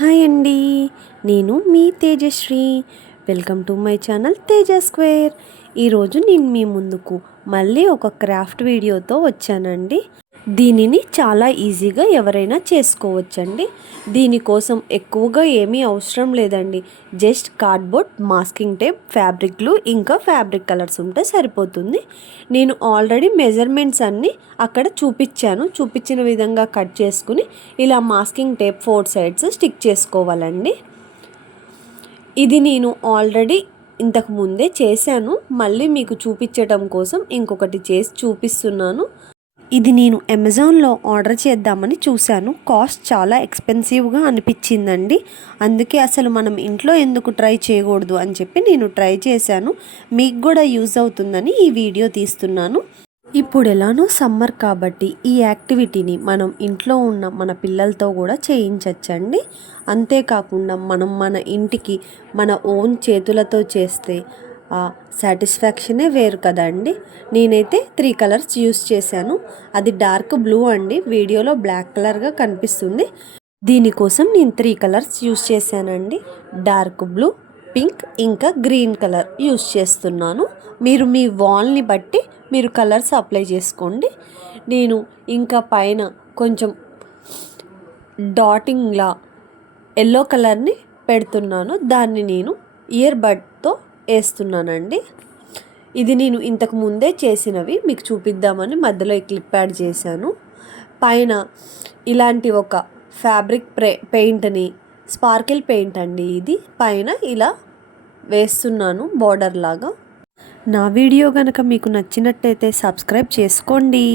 Hi అండి, నేను మీ Tejashree. Welcome to my channel Teja square. ఈరోజు నేను మీ ముందుకు మళ్ళీ ఒక క్రాఫ్ట్ వీడియోతో వచ్చానండి. దీనిని చాలా ఈజీగా ఎవరైనా చేసుకోవచ్చండి. దీనికోసం ఎక్కువగా ఏమీ అవసరం లేదండి. Just cardboard, masking tape, fabric glue, ఇంకా ఫ్యాబ్రిక్ కలర్స్ ఉంటే సరిపోతుంది. నేను ఆల్రెడీ మెజర్మెంట్స్ అన్నీ అక్కడ చూపించిన విధంగా కట్ చేసుకుని ఇలా మాస్కింగ్ టేప్ 4 సైడ్స్ స్టిక్ చేసుకోవాలండి. ఇది నేను ఆల్రెడీ ఇంతకు ముందే చేశాను, మళ్ళీ మీకు చూపించడం కోసం ఇంకొకటి చేసి చూపిస్తున్నాను. ఇది నేను అమెజాన్లో ఆర్డర్ చేద్దామని చూశాను. కాస్ట్ చాలా ఎక్స్పెన్సివ్గా అనిపించిందండి. అందుకే అసలు మనం ఇంట్లో ఎందుకు ట్రై చేయకూడదు అని చెప్పి నేను ట్రై చేశాను. మీకు కూడా యూజ్ అవుతుందని ఈ వీడియో తీస్తున్నాను. ఇప్పుడు ఎలానో సమ్మర్ కాబట్టి ఈ యాక్టివిటీని మనం ఇంట్లో ఉన్న మన పిల్లలతో కూడా చేయించవచ్చండి. అంతేకాకుండా మనం మన ఇంటికి మన ఓన్ చేతులతో చేస్తే ఆ సాటిస్ఫాక్షనే వేరు కదండి. నేనైతే 3 కలర్స్ యూస్ చేశాను. అది డార్క్ బ్లూ అండి, వీడియోలో బ్లాక్ కలర్గా కనిపిస్తుంది. దీనికోసం నేను 3 కలర్స్ యూస్ చేశానండి. డార్క్ బ్లూ, పింక్, ఇంకా గ్రీన్ కలర్ యూస్ చేస్తున్నాను. మీరు మీ వాల్ని బట్టి మీరు కలర్స్ అప్లై చేసుకోండి. నేను ఇంకా పైన కొంచెం డాటింగ్లా ఎల్లో కలర్ని పెడుతున్నాను. దాన్ని నేను ఇయర్ బడ్తో వేస్తున్నానండి. ఇది నేను ఇంతకు ముందే చేసినవి మీకు చూపిద్దామని మధ్యలో ఈ క్లిప్ యాడ్ చేశాను. పైన ఇలాంటి ఒక ఫ్యాబ్రిక్ పెయింట్ని, స్పార్కిల్ పెయింట్ అండి ఇది, పైన ఇలా వేస్తున్నాను బార్డర్ లాగా. నా వీడియో కనుక మీకు నచ్చినట్టయితే సబ్స్క్రైబ్ చేసుకోండి.